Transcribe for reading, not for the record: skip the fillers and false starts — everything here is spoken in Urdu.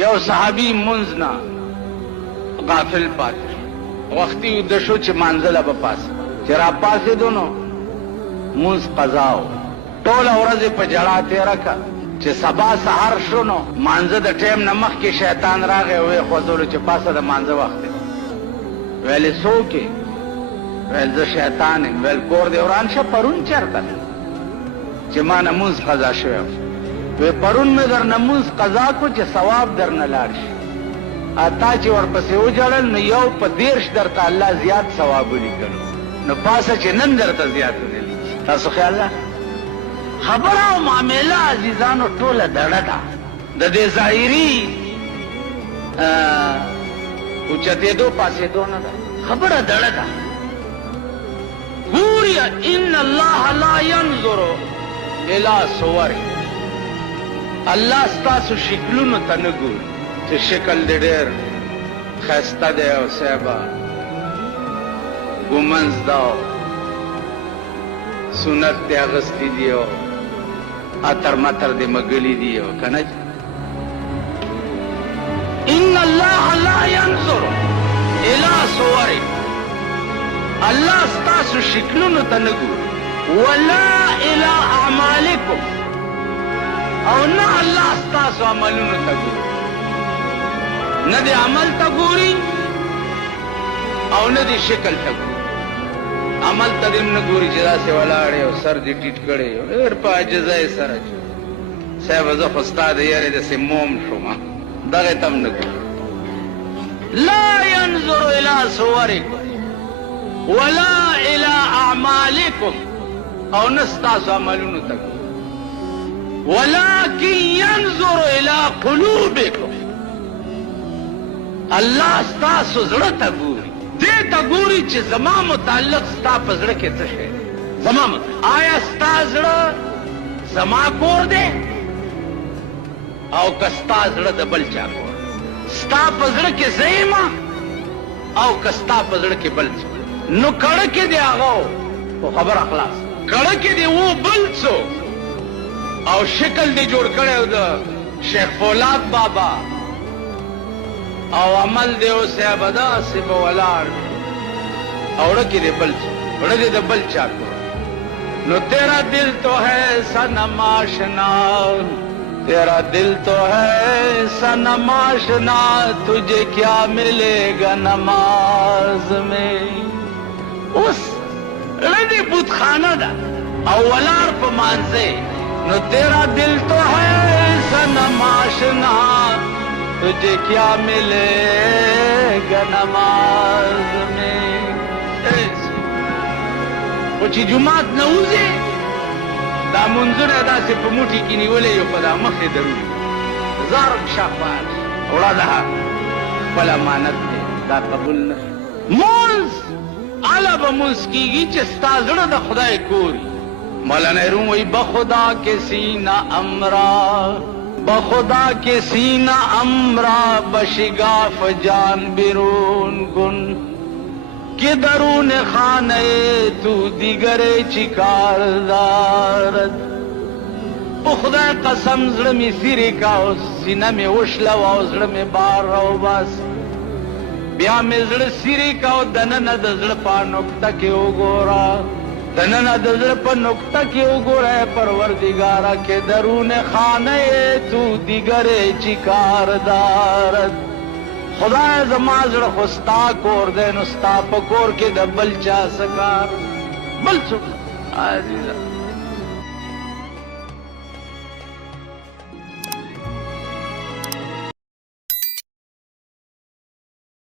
یو صحابي منځ نه غافل پاتې وختي د شو چې منزله به پاس چې را پاسېدو نو منځ قضا و ټوله ورځ په ژړا تېره کړه چې سبا سهار شو نو مانځه د ټیم نه مخکې شیطان راغی او یې خوځولو چې پاسه د مانځه وخت دی ویلې څوک یې ویل زه شیطان یم ویل کور دې وران شه پرون چېرته چې ما نه مونځ قضا شوی وی پرون مې در نه مونځ قضا کو چې ثواب در نه لاړ شي تا چې ورپسې وجړل نو یو په 30 درته الله زیات ثواب ولیکلو نو پاسه چې نن درته زیات ولیکي تاسو خیال ده خبره او معامله عزیزانو ټوله دړه ده د دې ظاهري اوچتېدو پاسېدو نه ده خبره دړه ده ګوري ان الله لا ينظر الى صورکم الله ستاسو شکلونو ته نه ګوري چې شکل دې ډېر ښایسته دی او صاحبه ګومنځ دا سنت دې اغوستي دي او اتر متر دې مږلي دي او که نه ان الله لا ينظر الى صورکم الله ستاسو شکلونو ته نه ګوري ولا الى اعمالکم او نه الله ستاسو عملونو ته ګوري نه دې عمل ته ګوري او نه دې شکل ته ګوري عمل ته دې نه ګوري چې داسې ولاړ او سر دې ټیټ کړی ډېر په عاجزۍ سره صاحب زه خو ستا د یارې داسې موم شوم دغې ته هم نه ګوري لا ينظر الى صورکم ولا الى اعمالکم او نه ستاسو عملونو ته ګوري ولكن ينظر الى قلوبكم الله ستاسو زړه ته ګوري دې ته ګوري چې زما متعلق ستا په زړه کې څه شی زما آیا ستا زړه زما کور دی او که ستا زړه د بل چا کور ستا په زړه کې زه یم او که ستا په زړه کې بل څه نو کړه کې دی هغه خو خبره خلاص کړه کې دی و بل څه او شکل دی جوړ کړی د شیخ فولاد بابا او عمل دی او صاحب داسې به ولاړ او ړکې دی بل ړه دی د بل چا کو نو تیرا دل تو ہے صنم آشنا تیرا دل تو ہے صنم آشنا تجھے کیا ملے گا نماز میں اوس ړه دی بت خانه ده او ولاړ په مانځه نو تیرا دل تو ہے صنم آشنا تجھے کیا ملے گا نماز میں خو چې جومات نه وځې دا منځونه داسې په موټي کې نیولې یو په دا مخې دروي زارم شاخبار وړه ده خپل امانت دی دا قبول نه مونځ هله به مونځ کېږي چې ستا زړه د خدای کوري مولانا روم وی بخدا کے سینہ امرا بخدا کے سینہ امرا بشگاف جان بیرون کن کہ درون خانه تو دیگر چیکار دارد خدای قسم زړه می سیری کا او سینه می وشله او زړه می بار راو بس بیا می زړه سیری کا او دننه د زړه په نقطه کې وګورا دننه د زړه په نقطه کې وګوره پروردګاره کې درون خانه تو دیگر چیکار دارد خدای زما زړه خو ستا کور دی نو ستا په کور کې د بل چا څه کار بل څوک عزیزه